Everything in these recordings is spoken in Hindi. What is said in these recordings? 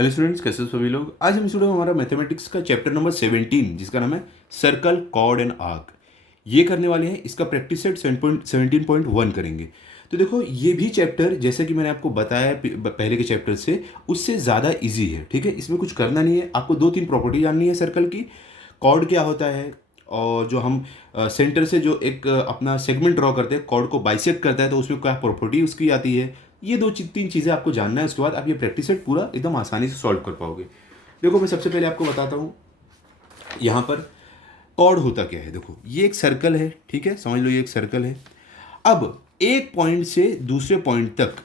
हेलो स्टूडेंट्स, कैसे हो सभी लोग। आज हम स्टूडेंट हमारा मैथमेटिक्स का चैप्टर नंबर 17 जिसका नाम है सर्कल, कॉर्ड एंड आर्क, ये करने वाले हैं। इसका प्रैक्टिस सेट 17.1 करेंगे। तो देखो, ये भी चैप्टर जैसे कि मैंने आपको बताया पहले के चैप्टर से उससे ज़्यादा इजी है। ठीक है, इसमें कुछ करना नहीं है। आपको दो तीन प्रॉपर्टी जाननी है सर्कल की, कॉर्ड क्या होता है, और जो हम सेंटर से जो एक अपना सेगमेंट ड्रॉ करते हैं, कॉर्ड को बाइसेक्ट करता है तो उसमें क्या प्रॉपर्टी उसकी आती है। ये तीन चीज़ें आपको जानना है। उसके बाद आप ये प्रैक्टिस सेट पूरा एकदम आसानी से सॉल्व कर पाओगे। देखो, मैं सबसे पहले आपको बताता हूँ यहाँ पर कॉर्ड होता क्या है। देखो, ये एक सर्कल है। ठीक है, समझ लो ये एक सर्कल है। अब एक पॉइंट से दूसरे पॉइंट तक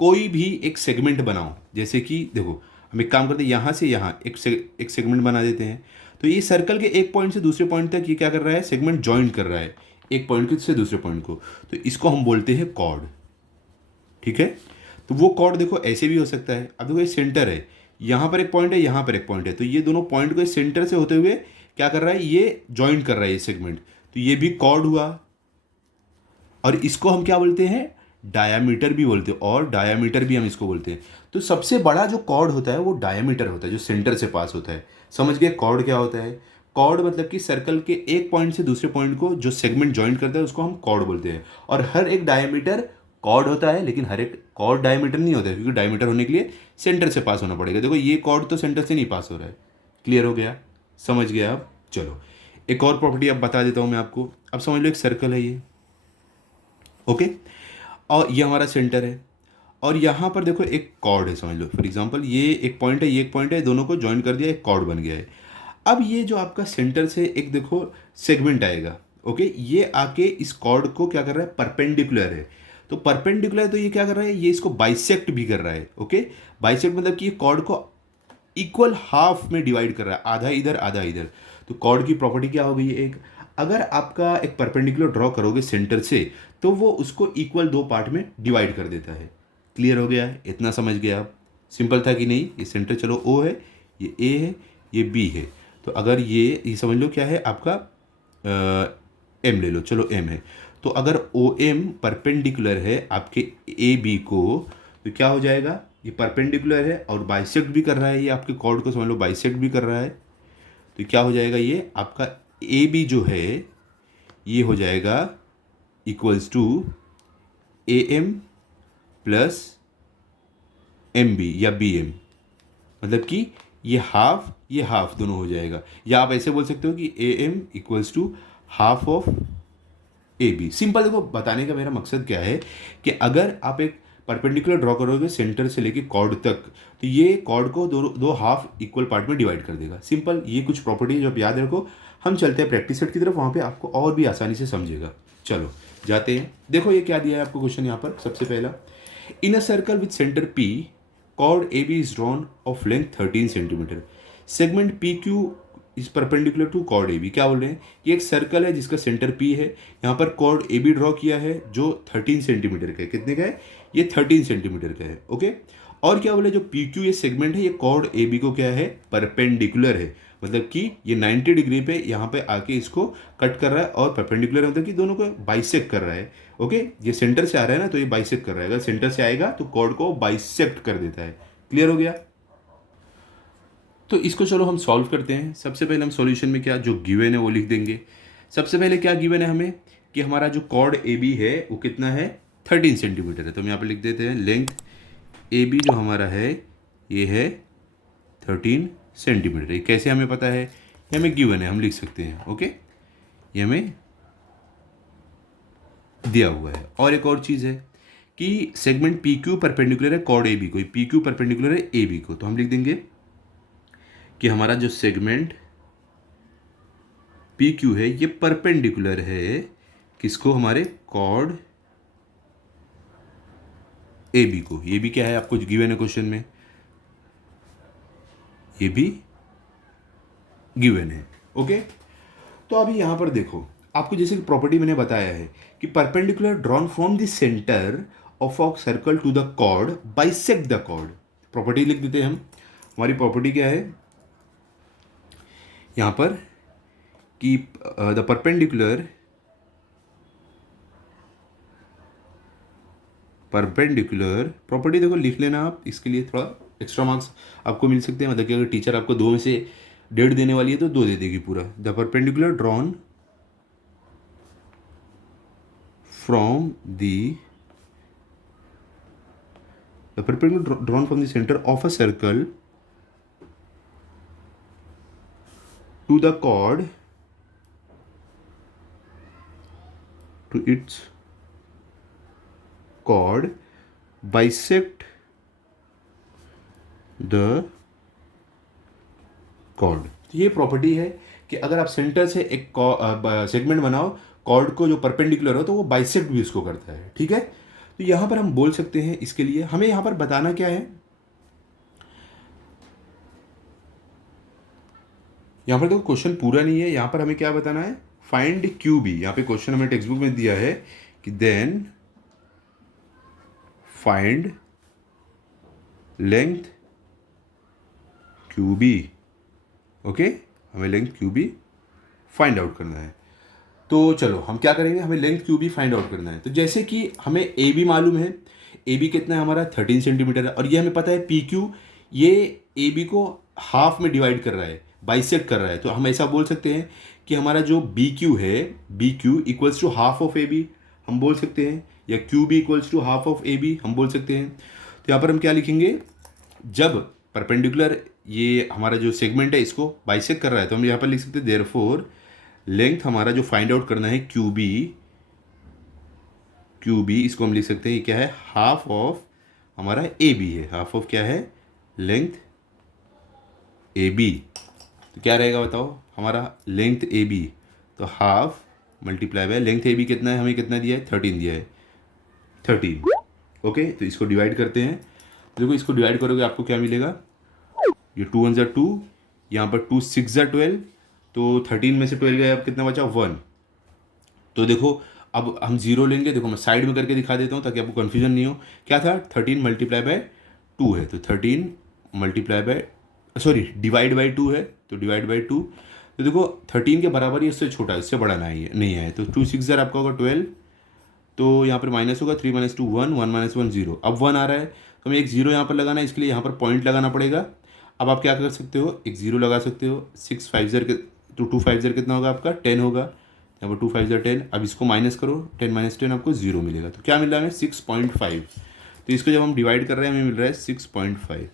कोई भी एक सेगमेंट बनाओ। जैसे कि देखो, हम एक काम करते हैं, यहाँ से यहाँ एक सेगमेंट बना देते हैं। तो ये सर्कल के एक पॉइंट से दूसरे पॉइंट तक ये क्या कर रहा है, सेगमेंट जॉइंट कर रहा है एक पॉइंट से दूसरे पॉइंट को। तो इसको हम बोलते हैं कॉर्ड। ठीक है, तो वो कॉर्ड देखो ऐसे भी हो सकता है। अब देखो, ये सेंटर है, यहाँ पर एक पॉइंट है, यहाँ पर एक पॉइंट है। तो ये दोनों पॉइंट को सेंटर से होते हुए क्या कर रहा है, ये जॉइंट कर रहा है ये सेगमेंट। तो ये भी कॉर्ड हुआ। और इसको हम क्या बोलते हैं, डायामीटर भी बोलते हैं, और डायामीटर भी हम इसको बोलते हैं। तो सबसे बड़ा जो कॉर्ड होता है वो डायामीटर होता है, जो सेंटर से पास होता है। समझ गए कॉर्ड क्या होता है। कॉर्ड मतलब कि सर्कल के एक पॉइंट से दूसरे पॉइंट को जो सेगमेंट जॉइंट करता है उसको हम कॉर्ड बोलते हैं। और हर एक डायामीटर कॉर्ड होता है, लेकिन हर एक कॉर्ड डायामीटर नहीं होता है, क्योंकि डायामीटर होने के लिए सेंटर से पास होना पड़ेगा। देखो, ये कॉर्ड तो सेंटर से नहीं पास हो रहा है। क्लियर हो गया, समझ गया आप। चलो, एक और प्रॉपर्टी अब बता देता हूँ मैं आपको। अब समझ लो एक सर्कल है ये। ओके, और ये हमारा सेंटर है, और यहाँ पर देखो एक कॉर्ड है। समझ लो, फॉर एग्जांपल ये एक पॉइंट है, ये एक पॉइंट है, दोनों को ज्वाइन कर दिया, एक कॉर्ड बन गया है। अब ये जो आपका सेंटर से एक देखो सेगमेंट आएगा। ओके, ये आके इस कॉर्ड को क्या कर रहा है, परपेंडिकुलर है। तो परपेंडिकुलर है तो ये क्या कर रहा है, ये इसको बाइसेक्ट भी कर रहा है। ओके, बाइसेक्ट मतलब कि ये कॉर्ड को इक्वल हाफ में डिवाइड कर रहा है, आधा इधर आधा इधर। तो कॉर्ड की प्रॉपर्टी क्या हो गई, एक अगर आपका एक परपेंडिकुलर ड्रॉ करोगे सेंटर से, तो वो उसको इक्वल दो पार्ट में डिवाइड कर देता है। क्लियर हो गया है, इतना समझ गया आप। सिंपल था कि नहीं। ये सेंटर चलो ओ है, ये ए है, ये बी है। तो अगर ये समझ लो क्या है आपका, एम ले लो, चलो एम है। तो अगर ओ एम परपेंडिकुलर है आपके ए बी को, तो क्या हो जाएगा, ये परपेंडिकुलर है और बाइसेक्ट भी कर रहा है, ये आपके कॉर्ड को समझ लो बाइसेक्ट भी कर रहा है। तो क्या हो जाएगा, ये आपका ए बी जो है ये हो जाएगा equals to A M plus M B या बी एम। मतलब कि ये हाफ दोनों हो जाएगा। या आप ऐसे बोल सकते हो कि A M equals to half of A B. Simple. देखो, बताने का मेरा मकसद क्या है कि अगर आप एक परपेंडिकुलर ड्रॉ करोगे सेंटर से लेके कॉर्ड तक, तो ये कॉर्ड को दो दो हाफ इक्वल पार्ट में डिवाइड कर देगा। सिंपल। ये कुछ प्रॉपर्टी जो आप याद रखो। हम चलते हैं प्रैक्टिस सेट की तरफ, वहाँ पे आपको और भी आसानी से समझेगा। चलो जाते हैं। देखो, ये क्या दिया है आपको क्वेश्चन यहाँ पर। सबसे पहला, in a circle with centre P, chord A B is drawn of length 13 centimetre, segment P Q is perpendicular to chord A B. क्या बोल रहे हैं, ये एक सर्कल है जिसका सेंटर पी है, यहाँ पर कॉर्ड ए बी ड्रॉ किया है जो 13 सेंटीमीटर का है। कितने का है, ये 13 सेंटीमीटर का है। ओके, और क्या बोले, जो पी क्यू ये सेगमेंट है, ये कॉर्ड ए बी को क्या है, परपेंडिकुलर है। मतलब कि ये 90 डिग्री पे यहाँ पे आके इसको कट कर रहा है, और परपेंडिकुलर मतलब कि दोनों को बाइसेक्ट कर रहा है। ओके, ये सेंटर से आ रहा है ना, तो ये बाइसेक्ट कर रहा है। अगर सेंटर से आएगा तो कॉर्ड को बाइसेक्ट कर देता है। क्लियर हो गया। तो इसको चलो हम सॉल्व करते हैं। सबसे पहले हम सॉल्यूशन में क्या जो गिवन है वो लिख देंगे। सबसे पहले क्या गिवन है हमें, कि हमारा जो कॉर्ड ए बी है वो कितना है, 13 सेंटीमीटर है। तो हम यहाँ पे लिख देते हैं लेंथ ए बी जो हमारा है ये है 13 सेंटीमीटर। ये कैसे हमें पता है, ये हमें गिवन है, हम लिख सकते हैं। ओके, ये हमें दिया हुआ है। और एक और चीज़ है कि सेगमेंट पी क्यू परपेंडिकुलर है कॉर्ड ए बी को, पी क्यू परपेंडिकुलर है ए बी को। तो हम लिख देंगे कि हमारा जो सेगमेंट पी क्यू है ये परपेंडिकुलर है किसको, हमारे कॉर्ड ए बी को। ये भी क्या है आपको गिवन है क्वेश्चन में, ये भी गिवन है। ओके, तो अभी यहां पर देखो, आपको जैसे कि प्रॉपर्टी मैंने बताया है कि perpendicular drawn from the centre of a circle to the chord bisect the chord. Property लिख देते हैं हम। हमारी प्रॉपर्टी क्या है यहां पर, कि द परपेंडिकुलर प्रॉपर्टी देखो लिख लेना आप, इसके लिए थोड़ा एक्स्ट्रा मार्क्स आपको मिल सकते हैं, मतलब कि अगर टीचर आपको 2 में से 1.5 देने वाली है तो 2 दे देगी पूरा। The perpendicular drawn from the perpendicular drawn from the center of a circle to the chord to its chord bisect the chord। तो ये प्रॉपर्टी है कि अगर आप सेंटर से एक सेगमेंट बनाओ कॉर्ड को जो परपेंडिकुलर हो तो वो बाइसेक्ट भी उसको करता है, ठीक है। तो यहाँ पर हम बोल सकते हैं इसके लिए हमें यहाँ पर बताना क्या है, यहाँ पर देखो क्वेश्चन पूरा नहीं है, यहाँ पर हमें क्या बताना है, फाइंड क्यू बी। यहाँ पे क्वेश्चन हमें टेक्स्ट बुक में दिया है कि then find length Q B. Okay, हमें length Q B find out करना है। तो चलो हम क्या करेंगे, हमें length Q B find out करना है। तो जैसे कि हमें ए बी मालूम है, ए बी कितना है हमारा 13 सेंटीमीटर है, और ये हमें पता है पी क्यू ये ए बी को हाफ में डिवाइड कर रहा है, बाइसेक्ट कर रहा है। तो हम ऐसा बोल सकते हैं कि हमारा जो बी क्यू है, B Q equals to half of A B हम बोल सकते हैं, या Q B equals to half of A B हम बोल सकते हैं। तो यहाँ पर हम क्या लिखेंगे, जब परपेंडिकुलर ये हमारा जो सेगमेंट है इसको बाइसेक्ट कर रहा है तो हम यहाँ पर लिख सकते हैं देयरफॉर लेंथ हमारा जो फाइंड आउट करना है क्यू बी इसको हम लिख सकते हैं क्या है, हाफ ऑफ हमारा ए बी है, हाफ ऑफ क्या है, लेंथ ए बी। तो क्या रहेगा बताओ, हमारा लेंथ ए बी तो half multiply by length A B कितना है, हमें कितना दिया है 13 दिया है, 13। ओके, तो इसको डिवाइड करते हैं। देखो इसको डिवाइड करोगे आपको क्या मिलेगा, ये 2 1 2, यहाँ पर 2 6 12, तो 13 में से 12 गया, अब कितना बचा 1। तो देखो अब हम जीरो लेंगे, देखो मैं साइड में करके दिखा देता हूँ ताकि आपको कन्फ्यूजन नहीं हो। क्या था, 13 मल्टीप्लाई बाय 2 है, तो 13 मल्टीप्लाई बाय डिवाइड बाई 2 है, तो डिवाइड बाई 2। तो देखो 13 के बराबर ही, उससे छोटा, इससे बड़ा नहीं है। तो 2 6 आपका होगा 12, तो यहाँ पर माइनस होगा, 3 - 2 1, 1 - 1 0। अब 1 आ रहा है तो हमें एक जीरो यहाँ पर लगाना है, इसके लिए यहाँ पर पॉइंट लगाना पड़ेगा। अब आप क्या कर सकते हो, एक जीरो लगा सकते हो, 6 5 0 तो 2 5 0 कितना होगा आपका 10 होगा, यहाँ पर 2 5 0 10। अब इसको माइनस करो, 10 - 10 आपको 0 मिलेगा। तो क्या मिल रहा है हमें 6.5। तो इसको जब हम डिवाइड कर रहे हैं हमें मिल रहा है 6.5।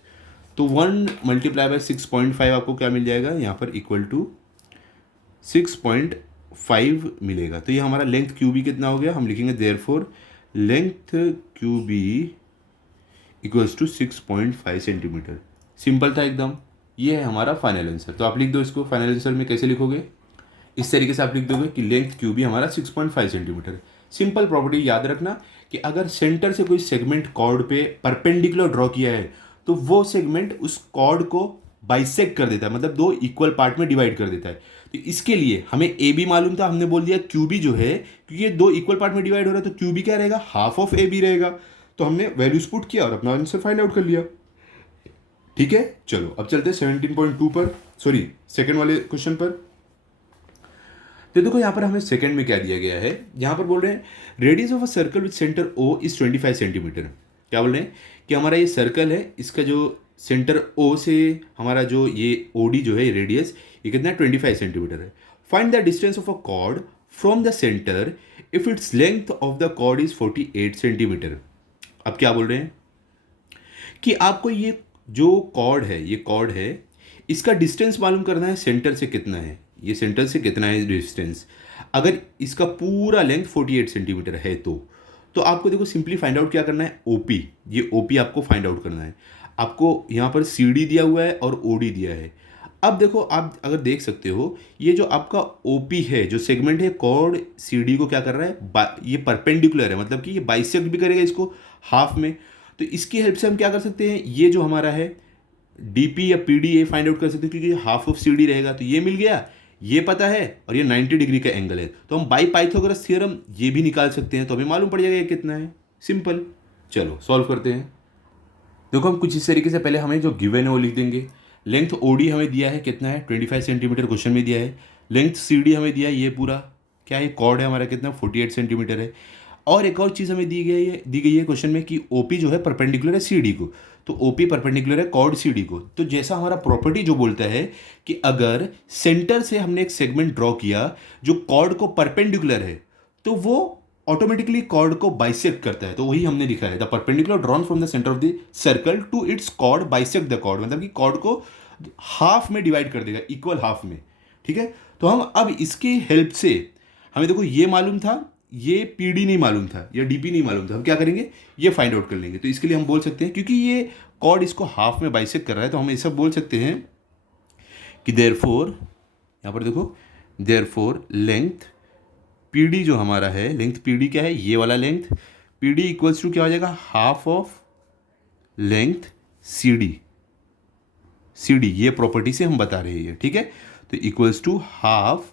तो 1 मल्टीप्लाई बाय 6.5 आपको क्या मिल जाएगा, यहाँ पर इक्वल टू 6.5 मिलेगा। तो ये हमारा लेंथ क्यू बी कितना हो गया, हम लिखेंगे therefore length Q B equals to 6.5 centimetre. Simple था एकदम, ये है हमारा फाइनल आंसर। तो आप लिख दो इसको, फाइनल आंसर में कैसे लिखोगे, इस तरीके से आप लिख दोगे कि लेंथ क्यू बी हमारा 6.5 सेंटीमीटर। सिंपल प्रॉपर्टी याद रखना कि अगर सेंटर से कोई सेगमेंट कॉर्ड पे परपेंडिकुलर ड्रॉ किया है तो वो सेगमेंट उस कॉर्ड को बाइसेक्ट कर देता है, मतलब 2 इक्वल पार्ट में डिवाइड कर देता है। तो इसके लिए हमें ए बी मालूम था, हमने बोल दिया क्यू बी जो है, क्योंकि ये 2 इक्वल पार्ट में डिवाइड हो रहा है तो क्यू बी क्या रहेगा, हाफ ऑफ ए बी रहेगा। तो हमने वैल्यूज पुट किया और अपना आंसर फाइंड आउट कर लिया। ठीक है, चलो अब चलते हैं 17.2 पर, सॉरी सेकंड वाले क्वेश्चन पर। तो देखो यहाँ पर हमें सेकंड में क्या दिया गया है, यहाँ पर बोल रहे हैं radius of a circle with centre O is 25 centimetre. क्या बोल रहे हैं कि हमारा ये सर्कल है, इसका जो सेंटर ओ से हमारा जो ये ओडी जो है रेडियस, ये कितना है 25 सेंटीमीटर है। Find the distance of a chord from the centre if its length of the chord is 48 centimetre. अब क्या बोल रहे हैं कि आपको ये जो कॉर्ड है, ये कॉर्ड है, इसका डिस्टेंस मालूम करना है सेंटर से कितना है, ये सेंटर से कितना है डिस्टेंस। अगर इसका पूरा लेंथ 48 सेंटीमीटर है तो आपको देखो सिंपली फाइंड आउट क्या करना है, ओपी, ये ओपी आपको फाइंड आउट करना है। आपको यहाँ पर सी डी दिया हुआ है और ओ डी दिया है। अब देखो आप अगर देख सकते हो ये जो आपका ओपी है, जो सेगमेंट है कॉर्ड सी डी को क्या कर रहा है, ये परपेंडिकुलर है, मतलब कि ये बाइसेक्ट भी करेगा इसको हाफ में। तो इसकी हेल्प से हम क्या कर सकते हैं, ये जो हमारा है डीपी या पीडी ये फाइंड आउट कर सकते हैं, क्योंकि हाफ ऑफ सीडी रहेगा। तो ये मिल गया, ये पता है, और ये 90 डिग्री का एंगल है। तो हम बाई पाइथागोरस थ्योरम ये भी निकाल सकते हैं, तो हमें मालूम पड़ जाएगा ये कितना है। सिंपल, चलो सॉल्व करते हैं। देखो हम कुछ इस तरीके से, पहले हमें जो गिवन है वो लिख देंगे। लेंथ ओडी हमें दिया है कितना है 25 सेंटीमीटर, क्वेश्चन में दिया है। लेंथ सी डी हमें दिया है, ये पूरा क्या है, कॉर्ड है हमारा कितना 48 सेंटीमीटर है। और एक और चीज़ हमें दी गई है क्वेश्चन में कि ओपी जो है परपेंडिकुलर है सी डी को, तो ओपी परपेंडिकुलर है कॉर्ड सी डी को। तो जैसा हमारा प्रॉपर्टी जो बोलता है कि अगर सेंटर से हमने एक सेगमेंट ड्रॉ किया जो कॉर्ड को परपेंडिकुलर है, तो वो ऑटोमेटिकली कॉर्ड को बाइसेक्ट करता है। तो वही हमने लिखा है, the perpendicular drawn from the centre of the circle to its chord bisect the chord, मतलब कि कॉर्ड को हाफ में डिवाइड कर देगा, इक्वल हाफ में। ठीक है, तो हम अब इसकी हेल्प से, हमें देखो ये मालूम था, ये पीडी नहीं मालूम था, या डीपी नहीं मालूम था, हम क्या करेंगे, ये फाइंड आउट कर लेंगे। तो इसके लिए हम बोल सकते हैं, क्योंकि ये कॉर्ड इसको हाफ में बाइसेक्ट कर रहा है, तो हम ऐसा बोल सकते हैं कि देयरफॉर, यहाँ पर देखो, देयरफॉर लेंथ पीडी जो हमारा है, लेंथ पीडी क्या है, ये वाला लेंथ, पीडी इक्वल्स टू क्या हो जाएगा, half of length CD. CD ये प्रॉपर्टी से हम बता रहे हैं। ठीक है, तो equals to half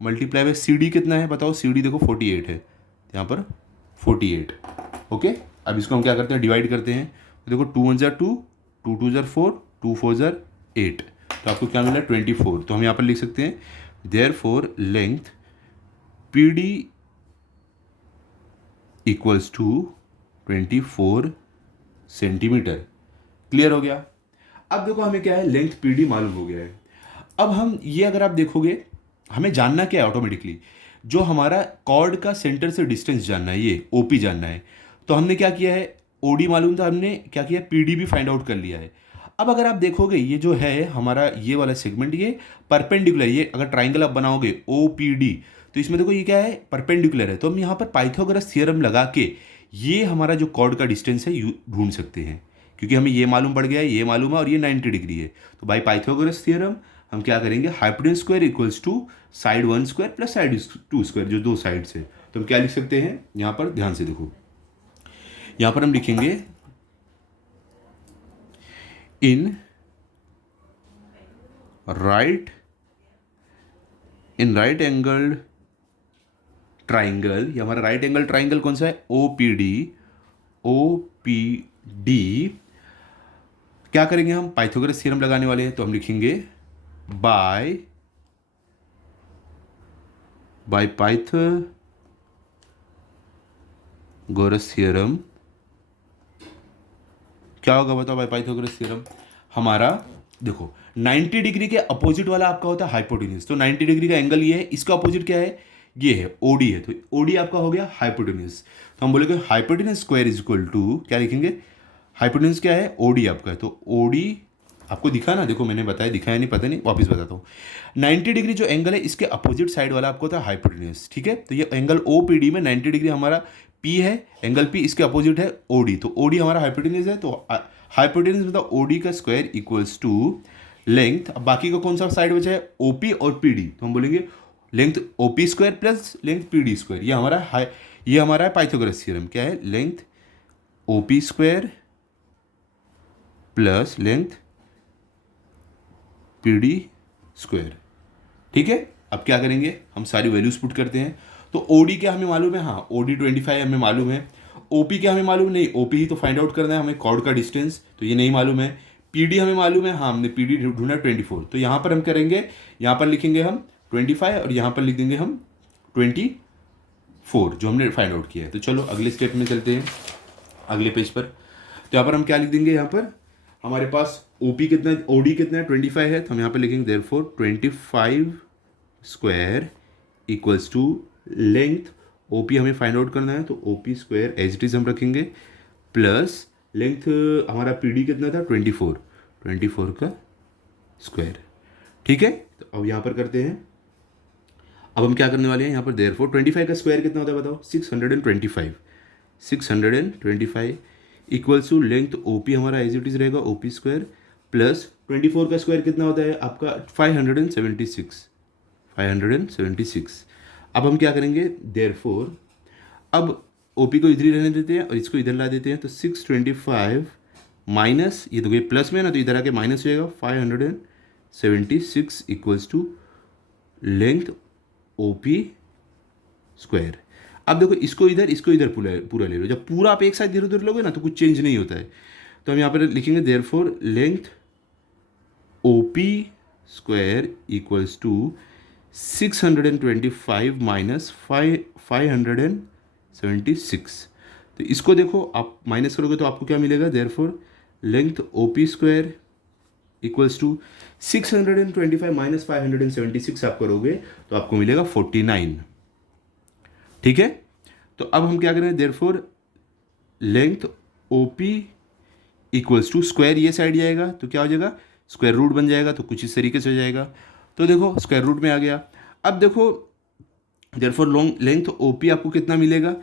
multiply by C D कितना है बताओ, सी डी देखो 48 है, यहाँ पर 48। ओके, अब इसको हम क्या करते हैं, डिवाइड करते हैं। तो देखो 2 1 जार 2, 2 2 जार 4, 2 4 जार 8, तो आपको क्या मिला 24। तो हम यहाँ पर लिख सकते हैं therefore length P D equals to 24 centimetre. Clear हो गया। अब देखो हमें क्या है, लेंथ पी डी मालूम हो गया है। अब हम ये, अगर आप देखोगे, हमें जानना क्या है ऑटोमेटिकली, जो हमारा कॉर्ड का सेंटर से डिस्टेंस जानना है, ये ओपी जानना है। तो हमने क्या किया है, ओडी मालूम था, हमने क्या किया, पीडी भी फाइंड आउट कर लिया है। अब अगर आप देखोगे, ये जो है हमारा ये वाला सेगमेंट, ये परपेंडिकुलर, ये अगर ट्राइंगल आप बनाओगे ओ पी डी, तो इसमें देखो ये क्या है, परपेंडिकुलर है। तो हम यहाँ पर पाइथागोरस थ्योरम लगा के ये हमारा जो कॉर्ड का डिस्टेंस है ढूंढ सकते हैं, क्योंकि हमें ये मालूम पड़ गया है, ये मालूम है, और ये 90 डिग्री है। तो बाई पाइथागोरस थ्योरम हम क्या करेंगे, hypotenuse square equals to side 1 square plus side 2 square, जो दो साइड्स है। तो हम क्या लिख सकते हैं, यहाँ पर ध्यान से देखो, यहाँ पर हम लिखेंगे इन राइट एंगल्ड ट्राइंगल, ये हमारा राइट एंगल ट्राइंगल कौन सा है, ओ पी डी। क्या करेंगे हम, पाइथागोरस थ्योरम लगाने वाले हैं, तो हम लिखेंगे बाय पाइथागोरस थ्योरम। क्या होगा बताओ, बाय पाइथागोरस थ्योरम हमारा, देखो 90 डिग्री के अपोजिट वाला आपका होता है हाइपोटेन्यूज। तो 90 डिग्री का एंगल ये है, इसका अपोजिट क्या है, ये है ओडी है, तो ओडी आपका हो गया हाइपोटेन्यूज। तो हम बोलेंगे hypotenuse square is equal to, क्या लिखेंगे, हाइपोटेन्यूज क्या है, ओडी आपका है, तो ओडी आपको दिखा ना, देखो मैंने बताया, दिखाया नहीं, पता नहीं, वापस बताता हूँ। 90 डिग्री जो एंगल है, इसके अपोजिट साइड वाला आपको होता है हाइपोटेन्यूज। ठीक है, तो ये एंगल ओ पी डी में 90 डिग्री हमारा पी है, एंगल पी, इसके अपोजिट है ओडी, तो ओडी हमारा हाइपोटेन्यूज है। तो हाइपोटेन्यूज मतलब ओडी का स्क्वायर इक्वल्स टू लेंथ, अब बाकी का कौन सा साइड बचा है, ओपी और पीडी, तो हम बोलेंगे length OP square plus length PD square. ये हमारा है पाइथागोरस थ्योरम, क्या है, length OP square plus length PD square. ठीक है, अब क्या करेंगे, हम सारी वैल्यूज पुट करते हैं। तो ओडी क्या हमें मालूम है, हाँ ओडी 25 हमें मालूम है। ओपी क्या हमें मालूम नहीं, ओपी ही तो फाइंड आउट करना है हमें, कॉर्ड का डिस्टेंस, तो ये नहीं मालूम है। पीडी हमें मालूम है, हाँ हमने पीडी ढूंढा 24। तो यहाँ पर हम करेंगे, यहाँ पर लिखेंगे हम 25 और यहाँ पर लिख देंगे हम 24, जो हमने फाइंड आउट किया है। तो चलो अगले स्टेप में चलते हैं, अगले पेज पर। तो यहाँ पर हम क्या लिख देंगे, यहाँ पर हमारे पास ओपी कितना है, ओडी कितना है, 25 है, तो हम यहाँ पर लिखेंगे therefore 25 square equals to length, OP हमें फाइंड आउट करना है, तो OP square as it is हम रखेंगे, प्लस लेंथ हमारा पीडी कितना था 24 का स्क्वायर। ठीक है, तो अब यहाँ पर करते हैं, अब हम क्या करने वाले हैं, यहाँ पर देयरफॉर 25 का स्क्वायर कितना होता है बताओ, 625 इक्वल्स टू लेंथ ओपी हमारा एज इट इज रहेगा, ओपी स्क्वायर प्लस 24 का स्क्वायर कितना होता है आपका 576। अब हम क्या करेंगे, देयरफॉर अब ओपी को इधर ही रहने देते हैं और इसको इधर ला देते हैं, तो 625 माइनस, ये तो ये प्लस में है ना, तो इधर आके माइनस हो जाएगा, 576 equals to length OP square. अब देखो इसको इधर पूरा ले लो, जब पूरा आप एक साथ इधर उधर लोगे ना तो कुछ चेंज नहीं होता है। तो हम यहाँ पर लिखेंगे therefore length OP square equals to 625 minus 576 76। तो इसको देखो आप माइनस करोगे तो आपको क्या मिलेगा, therefore length O P square equals to 625 minus 576 आप करोगे तो आपको मिलेगा 49। ठीक है, तो अब हम क्या करें, therefore length O P equals to square, ये साइड जाएगा तो क्या हो जाएगा, स्क्वायर रूट बन जाएगा, तो कुछ इस तरीके से हो जाएगा। तो देखो स्क्वायर रूट में आ गया। अब देखो therefore long length O P आपको कितना मिलेगा,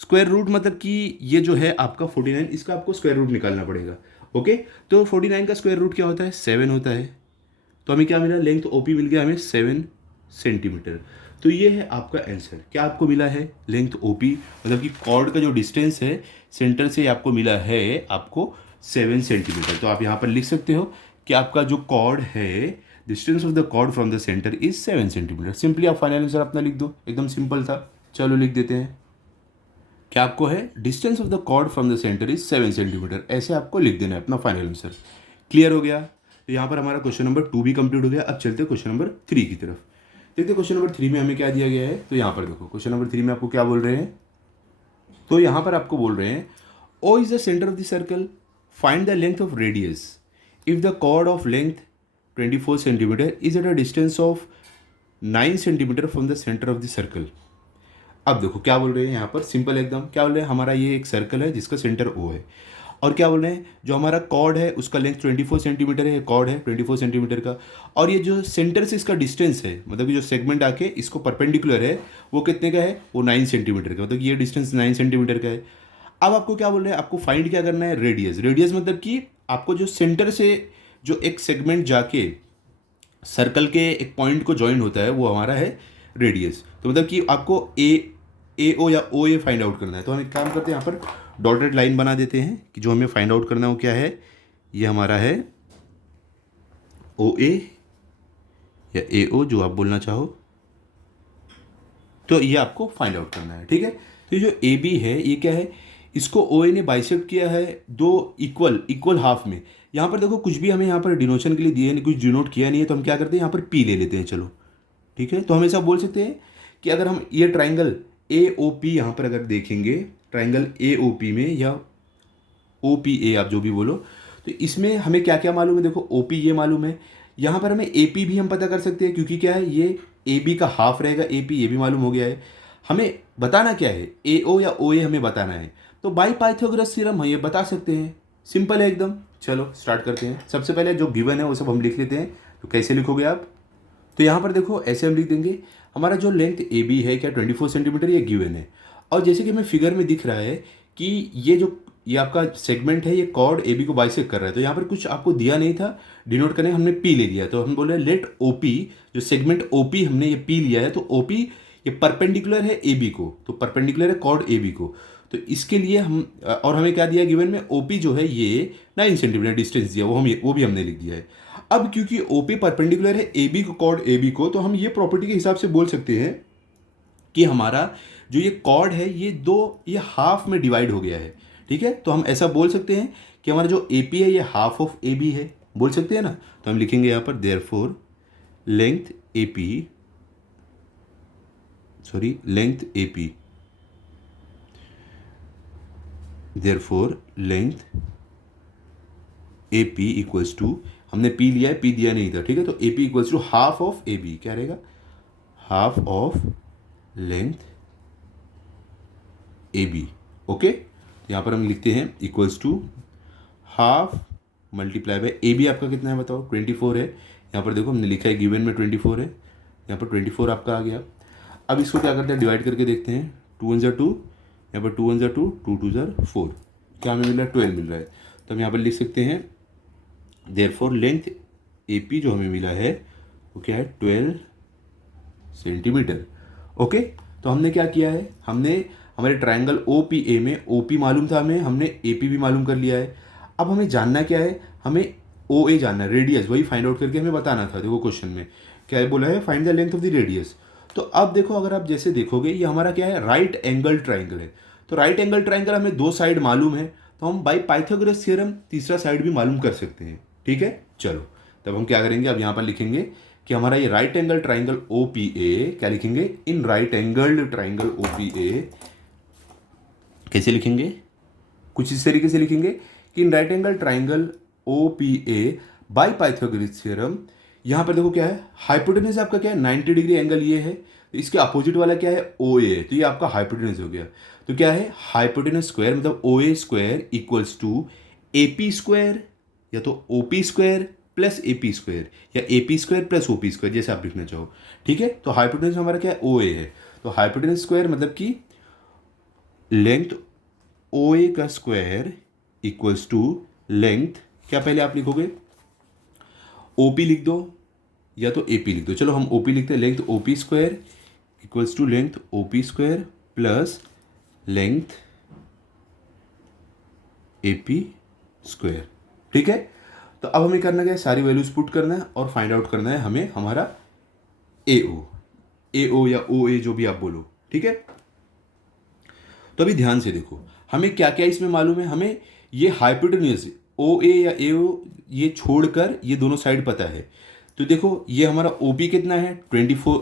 स्क्वायर रूट मतलब कि ये जो है आपका 49, इसका आपको स्क्वायर रूट निकालना पड़ेगा। ओके, तो 49 का स्क्वायर रूट क्या होता है, 7 होता है। तो हमें क्या मिला, लेंथ ओ पी मिल गया हमें 7 सेंटीमीटर। तो ये है आपका आंसर। क्या आपको मिला है, लेंथ ओ पी मतलब कि कॉर्ड का जो डिस्टेंस है सेंटर से आपको मिला है आपको 7 सेंटीमीटर। तो आप यहाँ पर लिख सकते हो कि आपका जो कॉर्ड है, distance of the chord from the centre is 7 centimetre. Simply आप फाइनल आंसर अपना लिख दो, एकदम सिंपल था। चलो लिख देते हैं, क्या आपको है, distance of the chord from the centre is 7 centimetre, ऐसे आपको लिख देना है अपना फाइनल आंसर। क्लियर हो गया। तो यहाँ पर हमारा क्वेश्चन नंबर 2 भी कंप्लीट हो गया। अब चलते हैं क्वेश्चन नंबर 3 की तरफ। देखते हैं क्वेश्चन नंबर 3 में हमें क्या दिया गया है। तो यहाँ पर देखो क्वेश्चन नंबर 3 में आपको क्या बोल रहे हैं, तो यहाँ पर आपको बोल रहे हैं O is the centre of the circle, find the length of radius if the chord of length 24 centimetre is at a distance of 9 centimetre from the centre of the circle. अब देखो क्या बोल रहे हैं यहाँ पर, सिंपल एकदम। क्या बोल रहे हैं, हमारा ये एक सर्कल है जिसका सेंटर ओ है, और क्या बोल रहे हैं, जो हमारा कॉर्ड है उसका लेंथ 24 सेंटीमीटर है, कॉर्ड है 24 सेंटीमीटर का, और ये जो सेंटर से इसका डिस्टेंस है, मतलब कि जो सेगमेंट आके इसको परपेंडिकुलर है, वो कितने का है, वो 9 सेंटीमीटर का, मतलब ये डिस्टेंस 9 सेंटीमीटर का है। अब आपको क्या बोल रहे हैं, आपको फाइंड क्या करना है, रेडियस। रेडियस मतलब कि आपको जो सेंटर से जो एक सेगमेंट जाके सर्कल के एक पॉइंट को ज्वाइन होता है, वो हमारा है रेडियस। तो मतलब कि आपको ए ओ या ओ ए फाइंड आउट करना है। तो हम एक काम करते हैं, यहाँ पर डॉटेड लाइन बना देते हैं कि जो हमें फाइंड आउट करना है वो क्या है, ये हमारा है ओ ए या ए ओ, जो आप बोलना चाहो। तो ये आपको फाइंड आउट करना है, ठीक है। तो ये जो ए बी है ये क्या है, इसको ओ ए ने बाइसेक्ट किया है दो इक्वल हाफ में। यहाँ पर देखो कुछ भी हमें यहाँ पर डिनोशन के लिए दिए नहीं, कुछ डिनोट किया नहीं है, तो हम क्या करते हैं, यहाँ पर पी ले लेते हैं। चलो ठीक है, तो हम ऐसा बोल सकते हैं कि अगर हम ये ट्राइंगल ए ओ पी यहाँ पर अगर देखेंगे, ट्राइंगल ए ओ पी में या ओ पी ए आप जो भी बोलो, तो इसमें हमें क्या क्या मालूम है, देखो ओ पी ये मालूम है, यहाँ पर हमें ए पी भी हम पता कर सकते हैं, क्योंकि क्या है, ये ए बी का हाफ रहेगा, ए पी ये भी मालूम हो गया है। हमें बताना क्या है, ए ओ या ओ ए हमें बताना है, तो बाई पाइथागोरस थ्योरम हम ये बता सकते हैं। सिंपल है एकदम। चलो स्टार्ट करते हैं। सबसे पहले जो गिवन है वो सब हम लिख लेते हैं। तो कैसे लिखोगे आप, तो यहाँ पर देखो ऐसे हम लिख देंगे, हमारा जो लेंथ ए बी है क्या 24 सेंटीमीटर ये गिवन है, और जैसे कि हमें फिगर में दिख रहा है कि ये आपका सेगमेंट है, ये कॉर्ड ए बी को बाइसेक्ट कर रहा है। तो यहाँ पर कुछ आपको दिया नहीं था डिनोट करने, हमने पी ले लिया। तो हम बोले लेट ओ पी, जो सेगमेंट ओ पी हमने ये पी लिया है, तो ओ पी ये परपेंडिकुलर है ए बी को, तो परपेंडिकुलर है कॉर्ड ए बी को। तो इसके लिए हम, और हमें क्या दिया गिवन में, ओ पी जो है ये 9 सेंटीमीटर डिस्टेंस दिया, वो भी हमने लिख दिया है। अब क्योंकि ओ पी परपेंडिकुलर है ए बी को, कॉर्ड ए बी को, तो हम ये प्रॉपर्टी के हिसाब से बोल सकते हैं कि हमारा जो ये कॉर्ड है ये हाफ में डिवाइड हो गया है। ठीक है, तो हम ऐसा बोल सकते हैं कि हमारा जो ए पी है ये हाफ ऑफ ए बी है, बोल सकते हैं ना। तो हम लिखेंगे यहाँ पर therefore length A P, sorry length A P, therefore length A P equals to, हमने पी लिया है, पी दिया नहीं था, ठीक है। तो A P equals to half of A B, क्या रहेगा, half of length A B. Okay, यहाँ पर हम लिखते हैं equals to half multiply by A B, आपका कितना है बताओ, 24 है। यहाँ पर देखो हमने लिखा है गिवन में 24 है, यहाँ पर 24 आपका आ गया। अब इसको क्या करते हैं, डिवाइड करके देखते हैं। 2 1 2, यहाँ पर 2 1 2, 2 2 4, क्या हमें मिल रहा है, 12 मिल रहा है। तो हम यहाँ पर लिख सकते हैं देयरफॉर लेंथ ए पी जो हमें मिला है वो क्या है, 12 सेंटीमीटर। ओके, तो हमने क्या किया है, हमने हमारे ट्राइंगल ओ पी ए में ओ पी मालूम था हमें, हमने ए पी भी मालूम कर लिया है। अब हमें जानना क्या है, हमें ओ ए जानना है, रेडियस, वही फाइंड आउट करके हमें बताना था। देखो क्वेश्चन में क्या बोला है, find the length of the radius. तो अब देखो अगर आप जैसे देखोगे ये हमारा क्या है, राइट एंगल ट्राइंगल है। तो राइट एंगल ट्राइंगल हमें दो साइड मालूम है, तो हम बाई पाइथागोरस थ्योरम तीसरा साइड भी मालूम कर सकते हैं। ठीक है, चलो तब हम क्या करेंगे, अब यहाँ पर लिखेंगे कि हमारा ये right angle triangle O P A, क्या लिखेंगे, in right angled triangle O P A कैसे लिखेंगे? कुछ इस तरीके से लिखेंगे कि in right angle triangle O P A by Pythagoras theorem, यहाँ पर देखो क्या है, हाइपोटेनस आपका क्या है 90 डिग्री एंगल ये है, तो इसके अपोजिट वाला क्या है ओ ए है, तो ये आपका हाइपोटेनस हो गया। तो क्या है हाइपोटेनस स्क्वायर मतलब O A square equals to A P square या तो O P square plus A P square या A P square plus O P square, जैसे आप लिखना चाहो। ठीक है, तो हाइपोटेनस हमारा क्या है ओ ए है, तो हाइपोटेनस स्क्वायर मतलब कि लेंथ ओ ए का स्क्वायर इक्वल्स टू लेंथ, क्या पहले आप लिखोगे ओ पी लिख दो या तो ए पी लिख दो। चलो हम ओ पी लिखते हैं, length O P square equals to length O P square plus length A P square. ठीक है, तो अब हमें करना क्या है, सारी वैल्यूज पुट करना है और फाइंड आउट करना है हमें हमारा ए ओ या ओ ए जो भी आप बोलो। ठीक है, तो अभी ध्यान से देखो हमें क्या क्या इसमें मालूम है। हमें ये हाइपोटेन्यूज ओ ए या ए ओ ये छोड़कर ये दोनों साइड पता है। तो देखो ये हमारा ओ पी कितना है 24,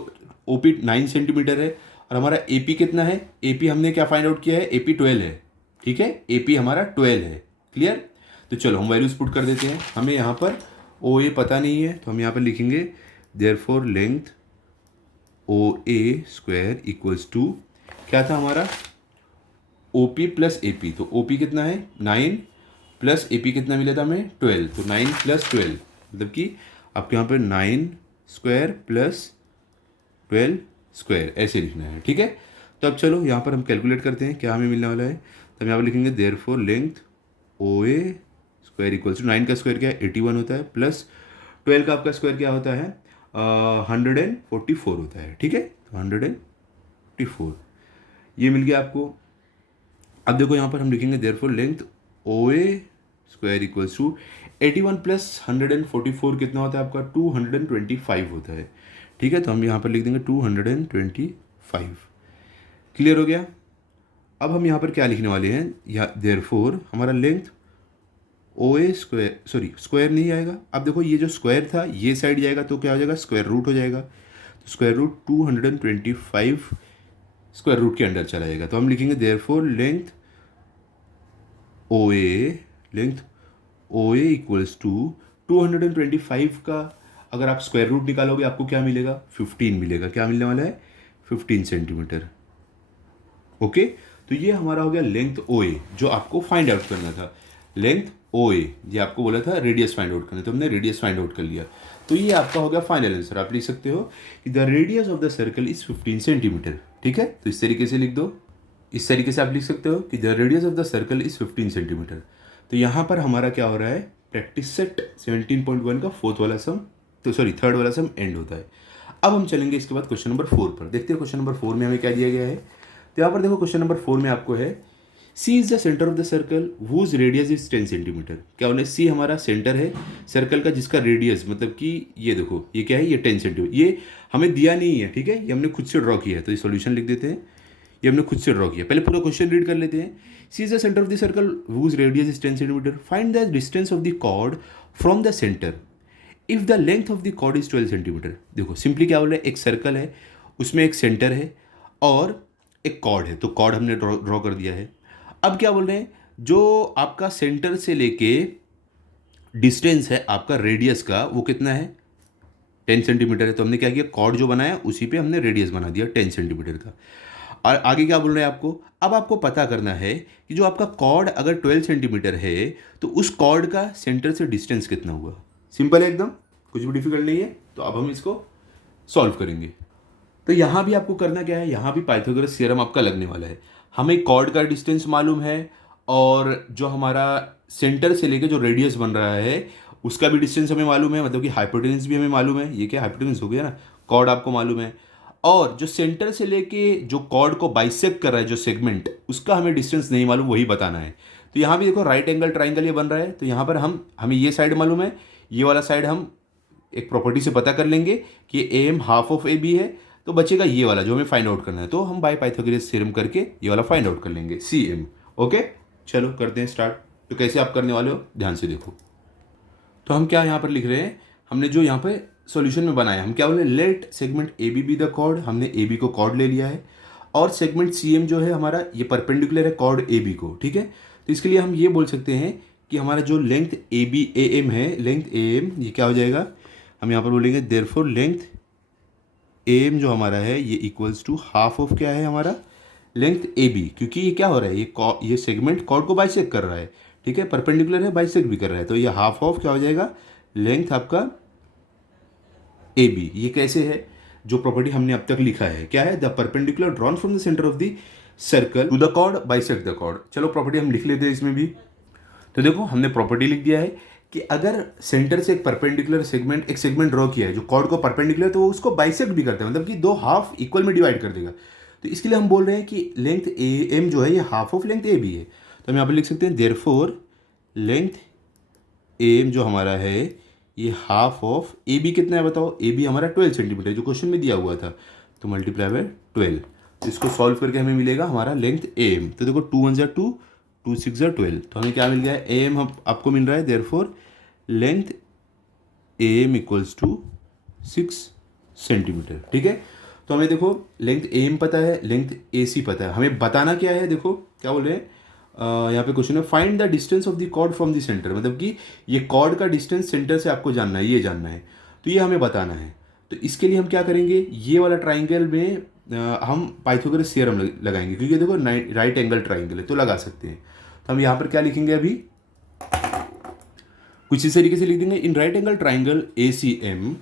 ओ पी 9 सेंटीमीटर है, और हमारा ए पी कितना है, ए पी हमने क्या फाइंड आउट किया है, ए पी 12 है। ठीक है, ए पी हमारा 12 है। क्लियर, तो चलो हम वैल्यूज पुट कर देते हैं। हमें यहाँ पर ओ ए पता नहीं है, तो हम यहाँ पर लिखेंगे therefore length O A square equals to क्या था हमारा O P plus A P, तो ओ पी कितना है 9 प्लस ए पी कितना मिला था हमें 12, तो 9 प्लस 12 मतलब कि आपके यहाँ पे 9 स्क्वायर प्लस 12 स्क्वायर ऐसे लिखना है। ठीक है, तो अब चलो यहाँ पर हम कैलकुलेट करते हैं क्या हमें मिलने वाला है। तो हम यहाँ पर लिखेंगे therefore length O A square equals to 9 का स्क्वायर क्या है 81 होता है, प्लस 12 का आपका स्क्वायर क्या होता है 144 होता है। ठीक है, तो 144 ये मिल गया आपको। अब देखो यहाँ पर हम लिखेंगे therefore length O A square equals to 81 plus 144 कितना होता है आपका 225 होता है। ठीक है, तो हम यहाँ पर लिख देंगे 225। क्लियर हो गया। अब हम यहाँ पर क्या लिखने वाले हैं, या देयरफॉर हमारा length O A square, sorry square नहीं आएगा। अब देखो ये जो स्क्वायर था ये साइड जाएगा तो क्या हो जाएगा स्क्वायर रूट हो जाएगा, तो स्क्वायर रूट 225 स्क्वायर रूट के अंदर चला जाएगा। तो हम लिखेंगे therefore length O A equals to 225 का अगर आप स्क्वायर रूट निकालोगे आपको क्या मिलेगा 15 मिलेगा। क्या मिलने वाला है 15 सेंटीमीटर। ओके, तो ये हमारा हो गया लेंथ ओ ए जो आपको फाइंड आउट करना था। लेंथ ओ ए ये आपको बोला था रेडियस फाइंड आउट करना, तो हमने रेडियस फाइंड आउट कर लिया। तो ये आपका हो गया फाइनल आंसर। आप लिख सकते हो कि the radius of the circle is 15 centimetre. ठीक है, तो इस तरीके से लिख दो, इस तरीके से आप लिख सकते हो कि the radius of the circle is 15 centimetre. तो यहाँ पर हमारा क्या हो रहा है प्रैक्टिस सेट 17.1 का फोर्थ वाला सम, तो सॉरी थर्ड वाला सम एंड होता है। अब हम चलेंगे इसके बाद क्वेश्चन नंबर 4 पर। देखते हैं क्वेश्चन नंबर 4 में हमें क्या दिया गया है। तो यहाँ पर देखो क्वेश्चन नंबर 4 में आपको है C is the centre of the circle whose radius is 10 centimetre. क्या होना है सी हमारा सेंटर है सर्कल का जिसका रेडियस मतलब कि ये देखो ये क्या है ये 10 सेंटीमीटर, ये हमें दिया नहीं है। ठीक है, ये हमने खुद से ड्रॉ किया है, तो ये सॉल्यूशन लिख देते हैं। ये हमने खुद से ड्रॉ किया। पहले पूरा क्वेश्चन रीड कर लेते हैं। C is the centre of the circle whose radius is 10 centimetre, find the distance of the chord from the centre if the length of the chord is 12 centimetre. देखो सिंपली क्या बोल रहा है, एक सर्कल है उसमें एक सेंटर है और एक कॉर्ड है, तो कॉर्ड हमने ड्रॉ कर दिया है। अब क्या बोल रहे हैं, जो आपका सेंटर से लेके डिस्टेंस है आपका रेडियस का वो कितना है 10 सेंटीमीटर है। तो हमने क्या किया कॉर्ड जो बनाया उसी पे हमने रेडियस बना दिया 10 सेंटीमीटर का। और आगे क्या बोल रहे हैं आपको, अब आपको पता करना है कि जो आपका कॉर्ड अगर 12 सेंटीमीटर है तो उस कॉर्ड का सेंटर से डिस्टेंस कितना हुआ। सिंपल है एकदम, कुछ भी डिफिकल्ट नहीं है। तो अब हम इसको सॉल्व करेंगे। तो यहाँ भी आपको करना क्या है, यहाँ भी पाइथागोरस थ्योरम आपका लगने वाला है। हमें कॉर्ड का डिस्टेंस मालूम है और जो हमारा सेंटर से लेके जो रेडियस बन रहा है उसका भी डिस्टेंस हमें मालूम है, मतलब कि हाइपोटेनस भी हमें मालूम है। ये क्या हाइपोटेनस हो गया ना, कॉर्ड आपको मालूम है। और जो सेंटर से लेके जो कॉर्ड को बाइसेक्ट कर रहा है जो सेगमेंट, उसका हमें डिस्टेंस नहीं मालूम, वही बताना है। तो यहाँ भी देखो राइट एंगल ट्राइंगल ये बन रहा है, तो यहाँ पर हमें ये साइड मालूम है, ये वाला साइड हम एक प्रॉपर्टी से पता कर लेंगे कि A M half of A B है, तो बचेगा ये वाला जो हमें फाइंड आउट करना है। तो हम बाय पाइथागोरस थ्योरम करके ये वाला फाइंड आउट कर लेंगे सी एम। ओके, चलो करते हैं स्टार्ट। तो कैसे आप करने वाले हो ध्यान से देखो। तो हम क्या यहाँ पर लिख रहे हैं, हमने जो यहाँ पे सॉल्यूशन में बनाया हम क्या बोले, let segment A B the chord, हमने ए बी को कॉर्ड ले लिया है। और सेगमेंट सी एम जो है हमारा ये परपेंडिकुलर है कॉर्ड ए बी को, ठीक है। तो इसके लिए हम ये बोल सकते हैं कि हमारा जो length A B A M है, लेंथ ए एम ये क्या हो जाएगा, हम यहाँ पर बोलेंगे देयरफॉर लेंथ ए एम जो हमारा है ये इक्वल्स टू हाफ ऑफ क्या है हमारा लेंथ ए बी, क्योंकि ये क्या हो रहा है, ये सेगमेंट कॉर्ड को बाइसेक्ट कर रहा है, ठीक है, परपेंडिकुलर है, बाइसेक्ट भी कर रहा है, तो ये हाफ ऑफ क्या हो जाएगा लेंथ आपका ए बी। ये कैसे है, जो प्रॉपर्टी हमने अब तक लिखा है क्या है, the perpendicular drawn from the centre of the circle to the chord bisect the chord. चलो प्रॉपर्टी हम लिख लेते हैं इसमें भी। तो देखो हमने प्रॉपर्टी लिख दिया है कि अगर सेंटर से एक परपेंडिकुलर सेगमेंट एक सेगमेंट ड्रॉ किया है जो कॉर्ड को परपेंडिकुलर, तो वो उसको बाइसेक्ट भी करता है, मतलब कि दो हाफ इक्वल में डिवाइड कर देगा। तो इसके लिए हम बोल रहे हैं कि लेंथ ए एम जो है ये half of length A B है। तो हम यहाँ पर लिख सकते हैं देयरफॉर लेंथ ए एम जो हमारा है ये हाफ ऑफ ए बी कितना है बताओ, ए बी हमारा 12 सेंटीमीटर जो क्वेश्चन में दिया हुआ था, तो मल्टीप्लाई बाय 12। तो इसको सॉल्व करके हमें मिलेगा हमारा लेंथ ए एम। तो देखो 2 1 2 2 6 12, तो हमें क्या मिल गया है ए एम हम आपको मिल रहा है therefore length A M equals to 6 centimetre, ठीक है। तो हमें देखो लेंथ ए एम पता है, लेंथ ए सी पता है, हमें बताना क्या है, देखो क्या बोल रहे हैं यहाँ पे क्वेश्चन है find the distance of the chord from the centre, मतलब कि ये कॉर्ड का डिस्टेंस सेंटर से आपको जानना है, ये जानना है, तो ये हमें बताना है। तो इसके लिए हम क्या करेंगे, ये वाला ट्राइंगल में हम पाइथागोरस थ्योरम लगाएंगे, क्योंकि देखो राइट एंगल ट्राइंगल है तो लगा सकते हैं। तो हम यहाँ पर क्या लिखेंगे अभी, कुछ इस तरीके से लिख देंगे in right angle triangle A C M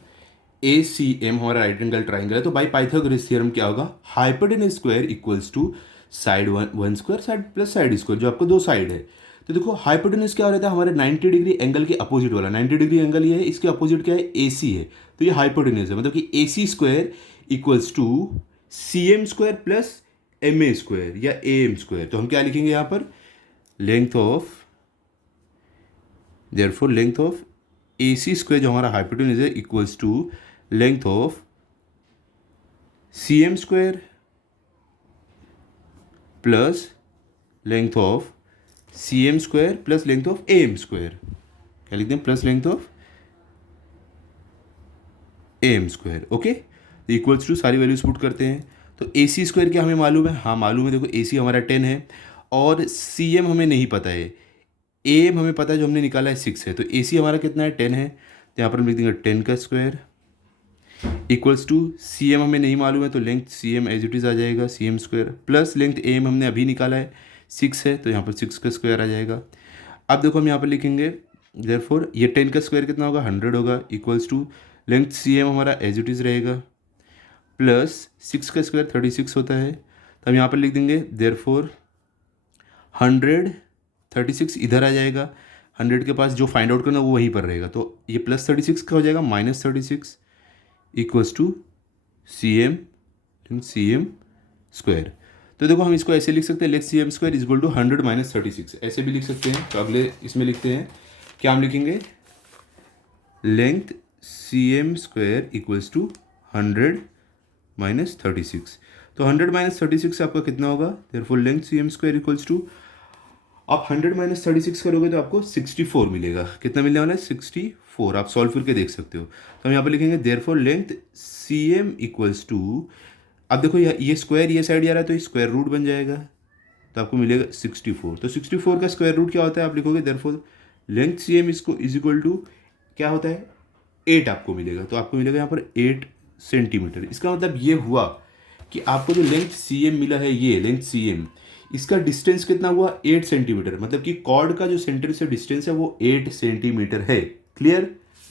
हमारा राइट एंगल ट्राइंगल है, तो बाई पाइथागोरस थ्योरम क्या होगा, hypotenuse square equals to side one square side plus side square, जो आपको दो साइड है। तो देखो हाइपोटेनस क्या हो रहा था हमारे 90 डिग्री एंगल के अपोजिट वाला, 90 डिग्री एंगल ये है, इसके अपोजिट क्या है ए सी है, तो ये हाइपोटेनस है, मतलब कि A C square equals to C M square plus M A square या ए एम स्क्वायर। तो हम क्या लिखेंगे यहाँ पर length of therefore length of A C square जो हमारा हाइपोटेनस है equals to length of C M square plus length of C M square plus length of A M square, क्या लिखते हैं plus length of A M square, okay. तो इक्वल्स टू सारी वैल्यूज पुट करते हैं, तो ए सी स्क्वायर क्या हमें मालूम है, हाँ मालूम है, देखो ए सी हमारा 10 है और सी एम हमें नहीं पता है, ए एम हमें पता है जो हमने निकाला है 6 है, तो ए सी हमारा कितना है 10 है, तो यहाँ पर हम लिख देंगे 10 का square equals to C M हमें नहीं मालूम है, तो length C M as it is आ जाएगा C M square plus length A M हमने अभी निकाला है 6 है, तो यहाँ पर 6 का स्क्वायर आ जाएगा। अब देखो हम यहाँ पर लिखेंगे देयरफॉर ये 10 का स्क्वायर कितना होगा 100 होगा equals to length C M हमारा एज इट इज़ रहेगा प्लस 6 का स्क्वायर 36 होता है, तो हम यहाँ पर लिख देंगे देयरफॉर 100 36 इधर आ जाएगा, 100 के पास जो फाइंड आउट करना वो वहीं पर रहेगा, तो ये प्लस 36 का हो जाएगा minus 36 equals to C M square. तो देखो हम इसको ऐसे लिख सकते हैं length C M square is equal to 100 minus 36, ऐसे भी लिख सकते हैं। तो अगले इसमें लिखते हैं क्या हम लिखेंगे length C M square equals to 100 minus 36, तो 100 माइनस 36 से आपका कितना होगा therefore length C M square equals to, आप 100 माइनस 36 करोगे तो आपको 64 मिलेगा, कितना मिलने वाला है 64, आप सॉल्व करके देख सकते हो। तो हम यहाँ पर लिखेंगे therefore length C M equals to, अब देखो ये स्क्वायर ये साइड जा रहा है तो ये स्क्वायर रूट बन जाएगा, तो आपको मिलेगा 64, तो 64 का स्क्वायर रूट क्या होता है आप लिखोगे देयरफॉर लेंथ सी एम इसको इज इक्वल टू क्या होता है 8 आपको मिलेगा, तो आपको मिलेगा यहाँ पर 8 सेंटीमीटर। इसका मतलब ये हुआ कि आपको जो लेंथ सी एम मिला है ये लेंथ सी एम इसका डिस्टेंस कितना हुआ 8 सेंटीमीटर, मतलब कि कॉर्ड का जो सेंटर से डिस्टेंस है वो 8 सेंटीमीटर है, क्लियर।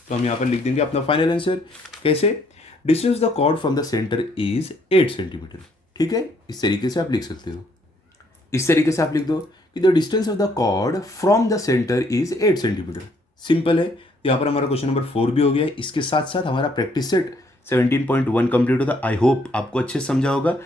तो हम यहाँ पर लिख देंगे अपना फाइनल आंसर, कैसे distance the chord from the centre is 8 centimetre, ठीक है। इस तरीके से आप लिख सकते हो, इस तरीके से आप लिख दो कि the distance of the chord from the centre is 8 centimetre, simple है। यहाँ पर हमारा क्वेश्चन नंबर 4 भी हो गया है, इसके साथ साथ हमारा प्रैक्टिस सेट 17.1 कंप्लीट होता है। आई होप आपको अच्छे से समझा होगा,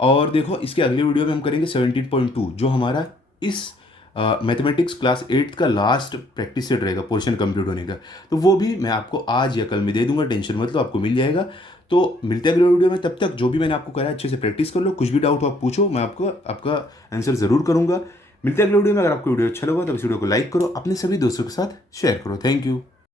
और देखो इसके अगले वीडियो में हम करेंगे 17.2 जो हमारा इस मैथमेटिक्स क्लास 8 का लास्ट प्रैक्टिस सेट रहेगा पोर्शन कंप्लीट होने का, तो वो भी मैं आपको आज या कल में दे दूंगा, टेंशन मत लो, आपको मिल जाएगा। तो मिलते हैं अगले वीडियो में, तब तक जो भी मैंने आपको करा अच्छे से प्रैक्टिस कर लो, कुछ भी डाउट हो आप पूछो, मैं आपका आंसर ज़रूर करूँगा। मिलते हैं अगले वीडियो में, अगर आपको वीडियो अच्छा लगा तो इस वीडियो को लाइक करो, अपने सभी दोस्तों के साथ शेयर करो। Thank you.